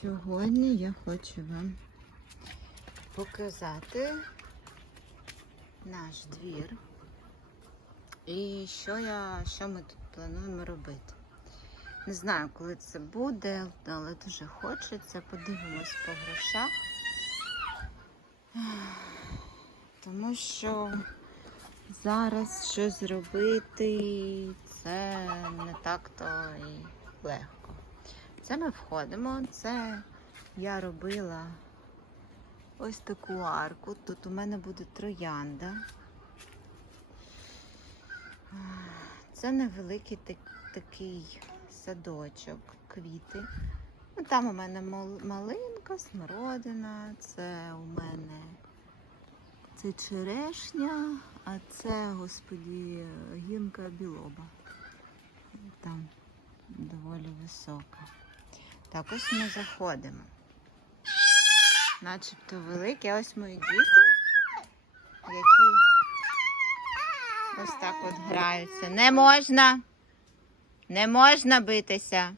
Сьогодні я хочу вам показати наш двір і що, я, що ми тут плануємо робити. Не знаю, коли це буде, але дуже хочеться. Подивимось по грошах. Тому що зараз щось зробити це не так-то і легко. Це ми входимо. Це я робила ось таку арку. Тут у мене буде троянда. Це невеликий так- такий садочок, квіти. Ну, там у мене малинка, смородина, це у мене це черешня, а це, господі, гінка білоба. Там доволі висока. Так, ось ми заходимо. Начебто великі, ось мої діти, які ось так от граються. Не можна! Не можна битися.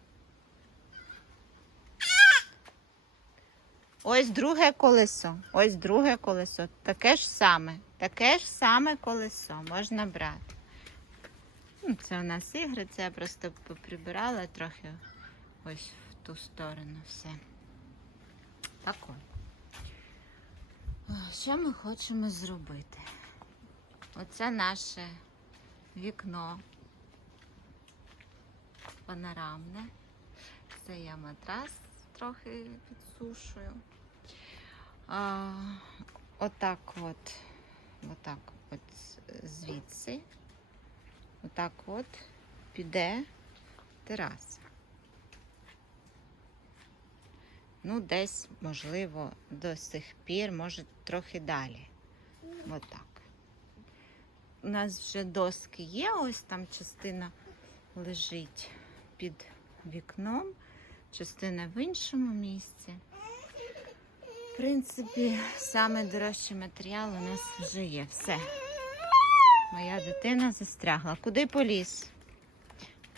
Ось друге колесо. Ось друге колесо. Таке ж саме. Таке ж саме колесо можна брати. Ну, Це у нас ігри, це я просто поприбирала трохи ось ту сторону все. Так. О, Що ми хочемо зробити? Оце наше вікно панорамне. Це я матрас трохи підсушую. А, отак от, отак от звідси. Отак от піде тераса. Ну, десь, можливо, до сих пір, може, трохи далі. Отак. У нас вже доски є, ось там частина лежить під вікном, частина в іншому місці. В принципі, саме дорожчий матеріал у нас вже є. Все. Моя дитина застрягла. Куди поліз?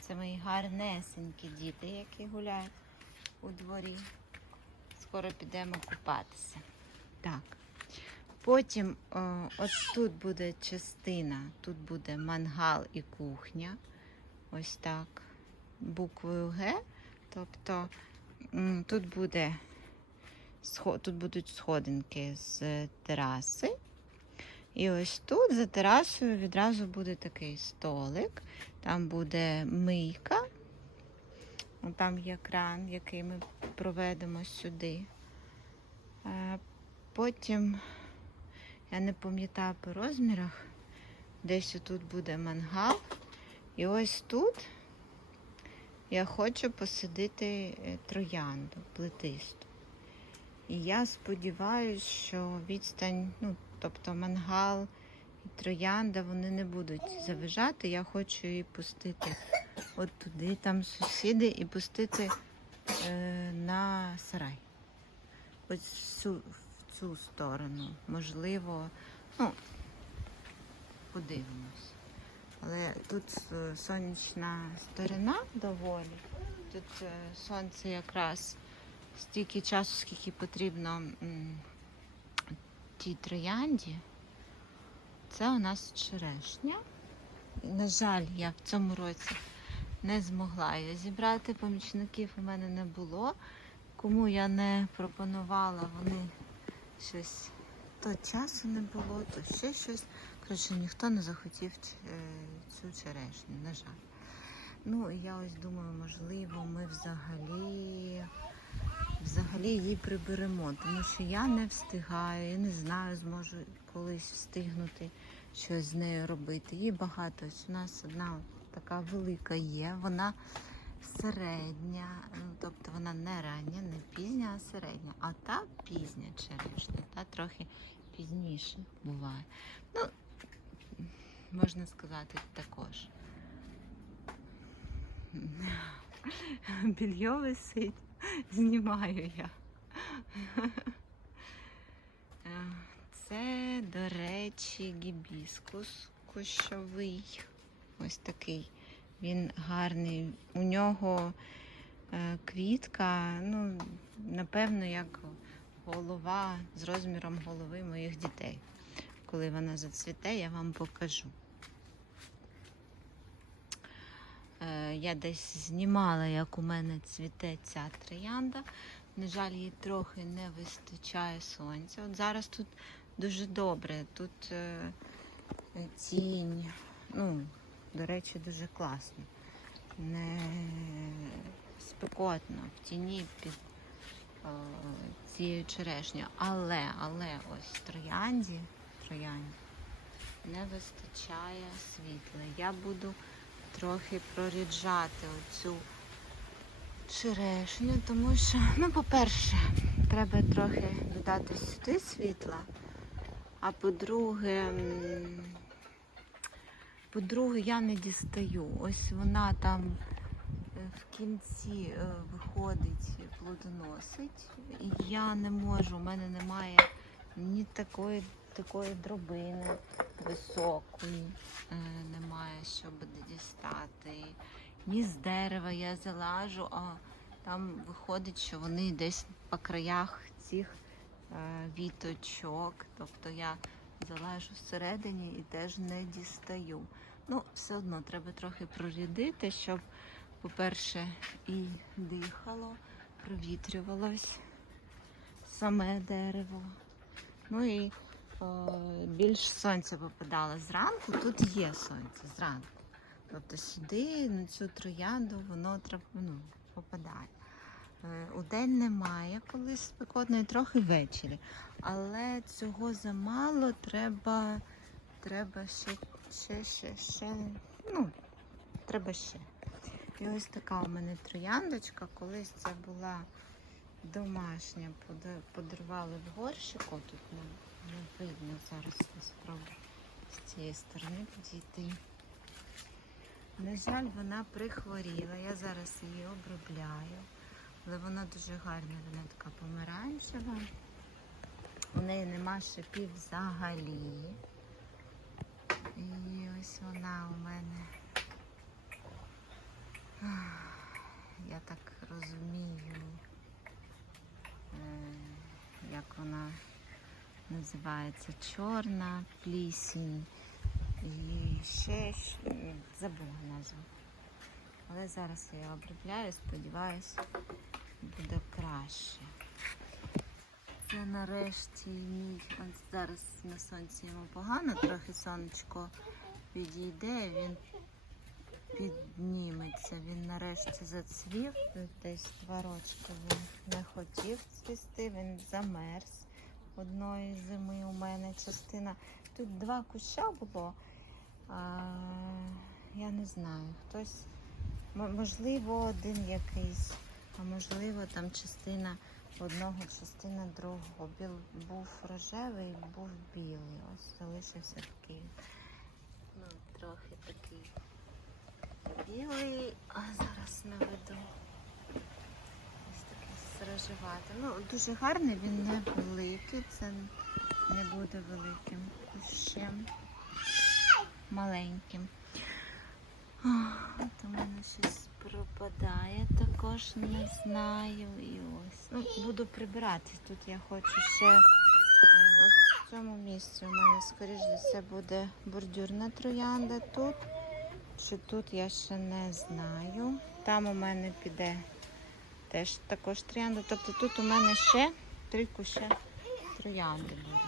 Це мої гарнесенькі діти, які гуляють у дворі. Скоро підемо купатися. Так. Потім о, от тут буде частина, тут буде мангал і кухня. Ось так. Буквою Г. Тобто тут буде тут будуть сходинки з тераси. І ось тут за терасою відразу буде такий столик. Там буде мийка. Там є кран, який ми проведемо сюди. Потім, я не пам'ятаю по розмірах, десь тут буде мангал. І ось тут я хочу посадити е, троянду плетисту. І я сподіваюся, що відстань, ну, тобто мангал і троянда, вони не будуть заважати. Я хочу її пустити от туди, там сусіди, і пустити е, на сарай. Ось в цю, в цю сторону. Можливо, ну, подивимось. Але тут е, сонячна сторона доволі. Тут е, сонце якраз стільки часу, скільки потрібно тій троянді. Це у нас черешня. На жаль, я в цьому році не змогла її зібрати. Помічників у мене не було. Кому я не пропонувала, вони щось то часу не було, то ще щось. Коротше, ніхто не захотів е, цю черешню, на жаль. Ну, я ось думаю, можливо, ми взагалі, взагалі її приберемо, тому що я не встигаю, я не знаю, зможу колись встигнути щось з нею робити. Її багато. Ось у нас одна така велика є, вона середня, ну, тобто вона не рання, не пізня, а середня. А та пізня черешня, та трохи пізніше буває. Ну, можна сказати, також. Більйо висить, знімаю я. Це, до речі, гібіскус кущовий. Ось такий. Він гарний. У нього е, квітка, ну, напевно, як голова з розміром голови моїх дітей. Коли вона зацвіте, я вам покажу. Е, Я десь знімала, як у мене цвіте ця троянда. На жаль, їй трохи не вистачає сонця. От зараз тут дуже добре. Тут е, тінь, ну, до речі, дуже класно. Не спекотно в тіні під е, цією черешнею. Але, але ось троянді, троянді не вистачає світла. Я буду трохи проріджати оцю черешню, тому що, ну, по-перше, треба трохи додати сюди світла. А по-друге, по-друге, я не дістаю. Ось вона там е, в кінці е, виходить, плодоносить. Я не можу, у мене немає ні такої, такої дробини високої, е, немає, щоб дістати. Ні з дерева я залажу, а там виходить, що вони десь по краях цих віточок. Тобто я залажу всередині і теж не дістаю. Ну, все одно треба трохи прорядити, щоб, по-перше, і дихало, провітрювалось саме дерево. Ну і е, більш сонця попадало зранку. Тут є сонце зранку. Тобто сюди, на цю троянду, воно ну, попадає. Е, У день немає, коли спекотно, і трохи ввечері. Але цього замало, треба, треба ще, ще, ще, ще, ну, треба ще. І ось така у мене трояндочка. Колись це була домашня, подарували в горщику. Тут не, не видно зараз спробую з цієї сторони підійти. На жаль, вона прихворіла. Я зараз її обробляю. Але вона дуже гарна, вона така помаранчева. У неї нема шипів взагалі. І ось вона у мене. Я так розумію, е, як вона називається чорна плісінь. І ще забула назву. Але зараз я обробляю, сподіваюсь, буде краще. Це нарешті мій. Зараз на сонці йому погано, трохи сонечко підійде, він підніметься. Він нарешті зацвів. Десь два рочки він не хотів цвісти, він замерз одної зими у мене частина. Тут два куща було. А, я не знаю, хтось, можливо, один якийсь, а можливо, там частина одного, частина другого. Біл був рожевий, був білий. Ось залишився такий. Ну, трохи такий білий, а зараз наведу. Ось такий срожеватий. Ну, дуже гарний, він не великий, це не буде великим кущем маленьким. От у мене щось пропадає, також не знаю. І ось. Ну, буду прибирати. Тут я хочу ще ось в цьому місці. У мене, скоріш за все, буде бордюрна троянда тут. Чи тут я ще не знаю. Там у мене піде теж також троянда. Тобто тут у мене ще три куща троянди будуть.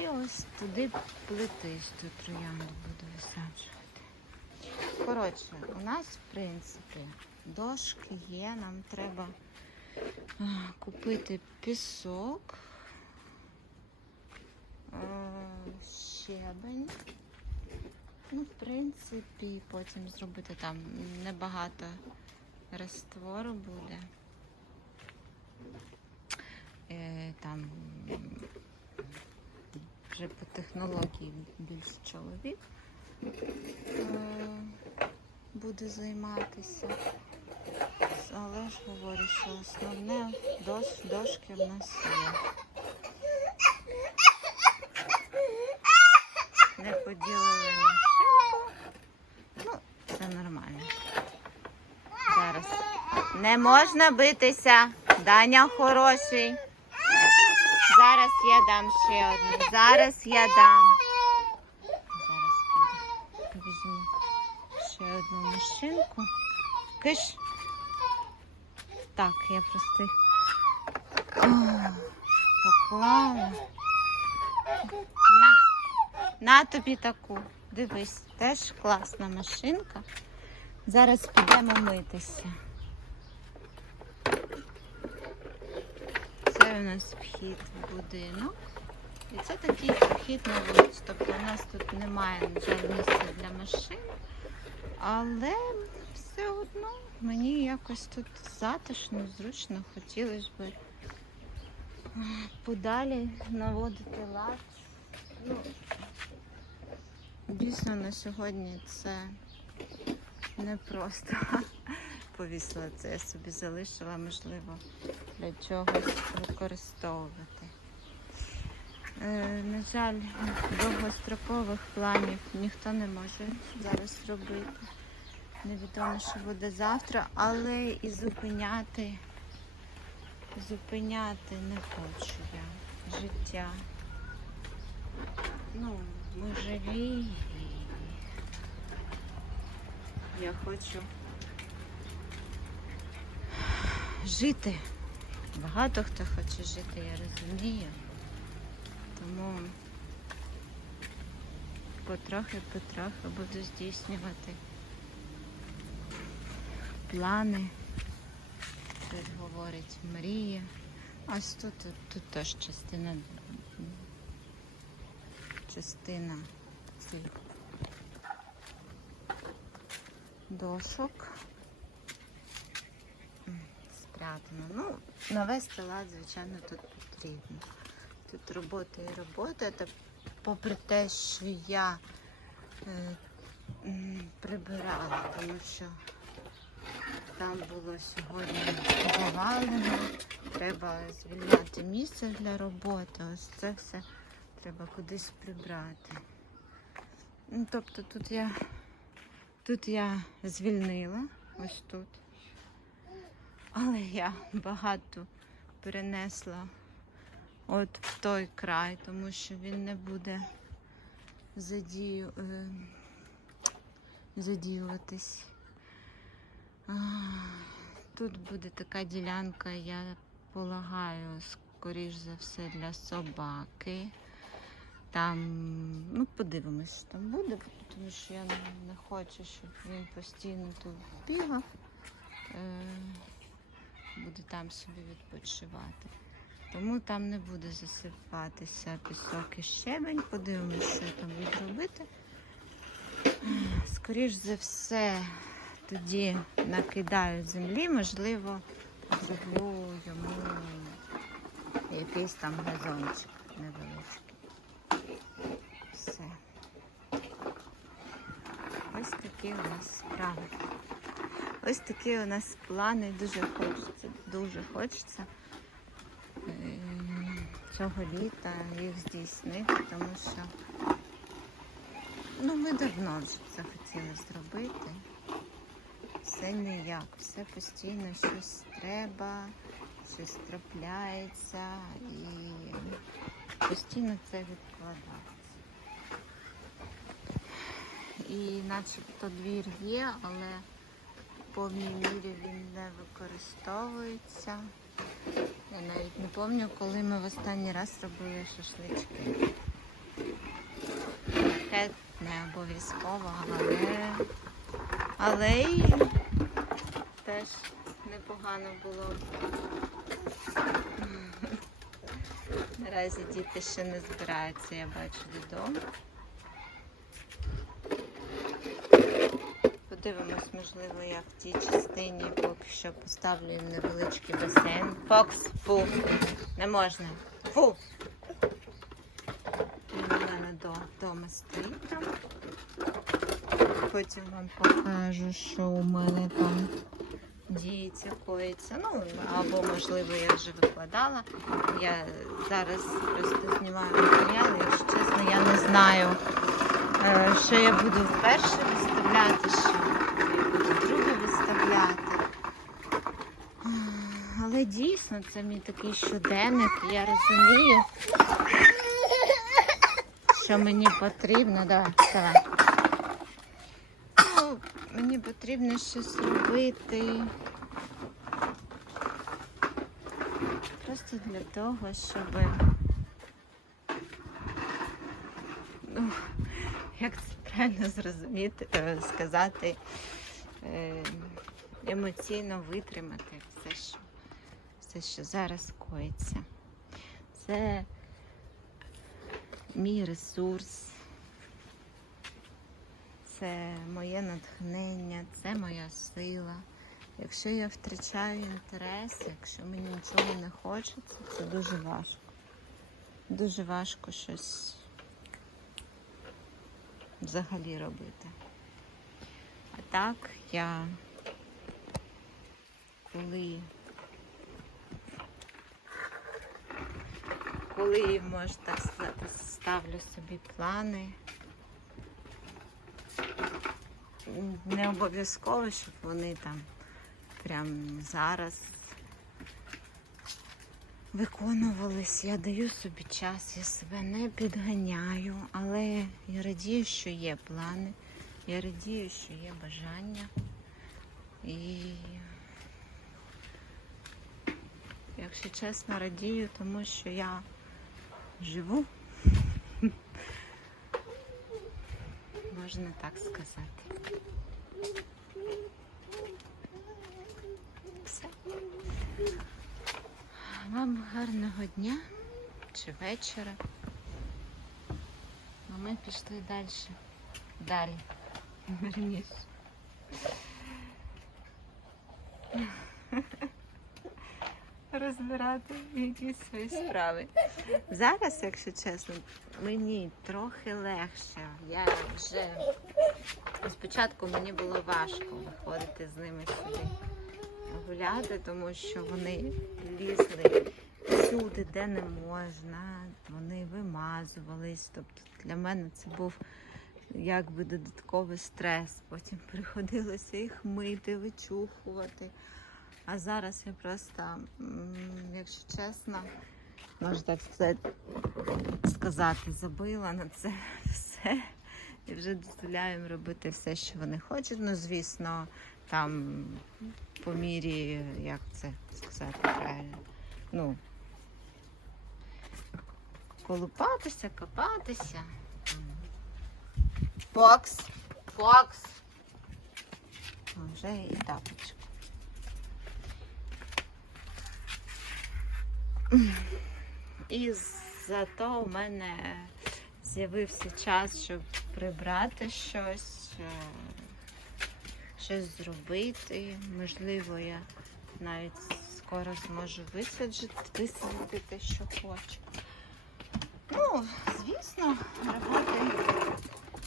І ось туди плетись ту троянду буду висаджувати. Коротше, у нас, в принципі, дошки є, нам треба купити пісок, щебень. Ну, в принципі, потім зробити там небагато раствору буде. Е, там вже по технології більш чоловік е, буде займатися. Але ж говорю, що основне дош, дошки в нас є. Не поділили машинку. Ну, це нормально. Зараз Не можна битися. Даня хороший. Зараз я дам ще одну. Зараз я дам. Зараз піду. візьму ще одну машинку. Киш. Так, я просто поклала. На. На тобі таку. Дивись, теж класна машинка. Зараз підемо митися. У нас вхід в будинок. І це такий вхід на вулицю. Тобто у нас тут немає місця для машин. Але все одно мені якось тут затишно, зручно, хотілося б подалі наводити лад. Ну, дійсно на сьогодні це не просто повісила це, я собі залишила, можливо, для чогось використовувати. Е, на жаль, довгострокових планів ніхто не може зараз робити. Невідомо, що буде завтра, але і зупиняти, зупиняти не хочу я життя. Ну, ми живі. Я хочу жити. Багато хто хоче жити, я розумію. Тому потрохи-потрохи буду здійснювати плани. Тут говорить мрія. Ось тут, тут, тут теж частина частина цих дошок. Спрятано. Ну, навести лад, звичайно, тут потрібно. Тут робота і робота. Та попри те, що я е, прибирала, тому що там було сьогодні завалено. Треба звільняти місце для роботи. Ось це все треба кудись прибрати. Ну, тобто тут я тут я звільнила, ось тут. Але я багато перенесла от в той край, тому що він не буде задію, е, задіюватись. Тут буде така ділянка, я полагаю, скоріш за все, для собаки. Там, ну, подивимось, там буде, тому що я не, не хочу, щоб він постійно тут бігав. Буде там собі відпочивати. Тому там не буде засипатися пісок і щебень. Подивимося, що там відробити. Скоріш за все, тоді накидаю землі, можливо, зроблю йому якийсь там газончик невеличкий. Все. Ось такі у нас справи. Ось такі у нас плани. Дуже хочеться, дуже хочеться е, цього літа їх здійснити, тому що ну, ми давно вже це хотіли зробити. Все ніяк, все постійно щось треба, щось трапляється і постійно це відкладається. І начебто двір є, але повній мірі він не використовується. Я навіть не пам'ятаю, коли ми в останній раз робили шашлички. Таке не обов'язково, але, але й теж непогано було. Наразі діти ще не збираються, я бачу додому. Подивимось, можливо, я в тій частині поки що поставлю невеличкий басейн. Фокс, фу, не можна. Фу. Він у мене до, дома стоїть там. Потім вам покажу, що у мене там діється, коїться. Ну, або, можливо, я вже викладала. Я зараз просто знімаю матеріал, якщо чесно, я не знаю, е, що я буду вперше виставляти, що я буду друге виставляти. Дійсно це мій такий щоденник. Я розумію, що мені потрібно. Давай, давай. Мені потрібно щось робити. Просто для того, щоб. Ну, як це правильно зрозуміти, е, сказати, е, емоційно витримати все, що, все, що зараз коїться. Це мій ресурс, це моє натхнення, це моя сила. Якщо я втрачаю інтерес, якщо мені нічого не хочеться, це дуже важко. Дуже важко щось взагалі робити. А так я коли коли може так ставлю собі плани. Не обов'язково, щоб вони там прямо зараз виконувались. Я даю собі час, я себе не підганяю, але я радію, що є плани, я радію, що є бажання. І якщо чесно, радію, тому що я живу. Можна так сказати. Все. Вам гарного дня чи вечора. А ми пішли далі. Далі. Верніше. Розбирати якісь свої справи. Зараз, якщо чесно, мені трохи легше. Я вже спочатку мені було важко виходити з ними сюди гуляти, тому що вони лізли всюди, де не можна, вони вимазувались. Тобто для мене це був якби додатковий стрес. Потім приходилося їх мити, вичухувати. А зараз я просто, якщо чесно, можу так сказати, сказати, забила на це все. І вже дозволяю їм робити все, що вони хочуть. Ну, звісно, там по мірі, як це сказати правильно, ну, колупатися, копатися. Фокс, Фокс. Вже і тапочку. І зато у мене з'явився час, щоб прибрати щось, е, щось зробити. Можливо, я навіть скоро зможу висаджити, висадити те, що хочу. Ну, звісно, роботи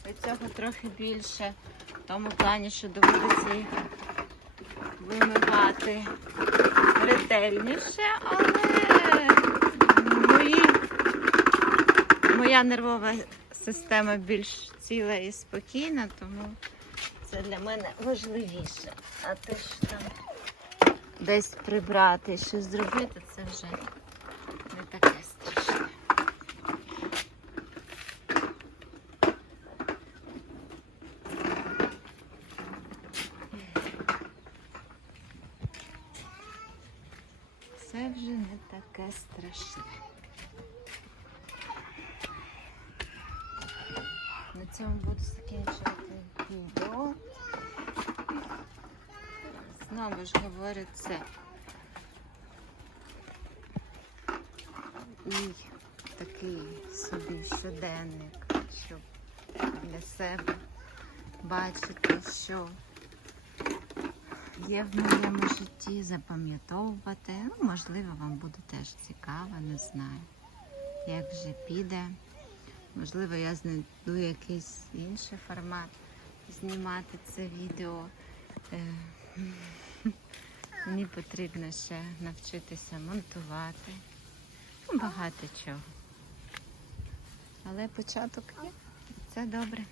від цього трохи більше. В тому плані, що доводиться їх вимивати ретельніше, але мої, моя нервова система більш ціла і спокійна, тому це для мене важливіше. А те, що там десь прибрати і щось зробити, це вже не таке страшне. Це вже не таке страшне. Цьому буду закінчувати відео. Знову ж говорю це. Мій такий собі щоденник, щоб для себе бачити, що є в моєму житті, запам'ятовувати. Ну, можливо, вам буде теж цікаво, не знаю, як вже піде. Можливо, я знайду якийсь інший формат знімати це відео. Е, Мені потрібно ще навчитися монтувати. Ну, багато чого. Але початок є. Це добре.